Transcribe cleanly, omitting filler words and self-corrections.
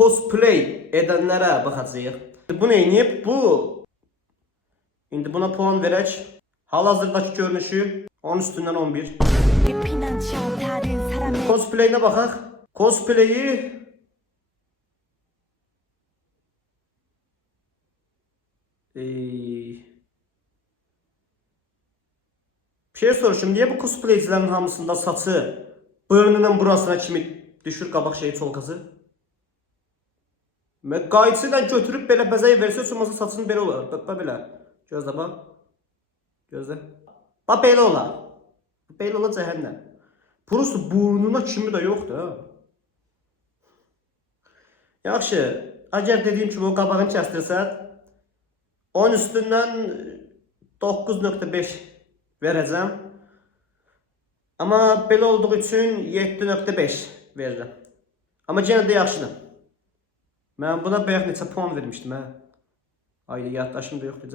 cosplay edenlere bakacağıq. Bu neyniyib? Bu. İndi buna puan verək. Hal-hazırdakı görünüşü 10 üstündən 11. Cosplay'ine baxaq. Cosplay'i bir şey soruşum. Niye bu cosplaycilerin hamısında saçı burnunun burasına kimi düşür qabaq şeyi çolkası? Qayçıyla götürüb belə bəzəyə versə olmasa saçını belə olar. Belə. Gözlə bax. Gözlə. Bax belə olar. Belə olar cəhənnəm. Prosta burnuna kimi də yoxdur ha. Yaxşı. Əgər dediyim kimi o qabağını kəstirsən 10 üstündən 9.5 verəcəm. Amma belə olduğu üçün 7.5 verirəm. Amma yenə də yaxşıdır. Mən buna bayaq neçə puan vermişdim hə. Ay yaddaşım da yoxdur.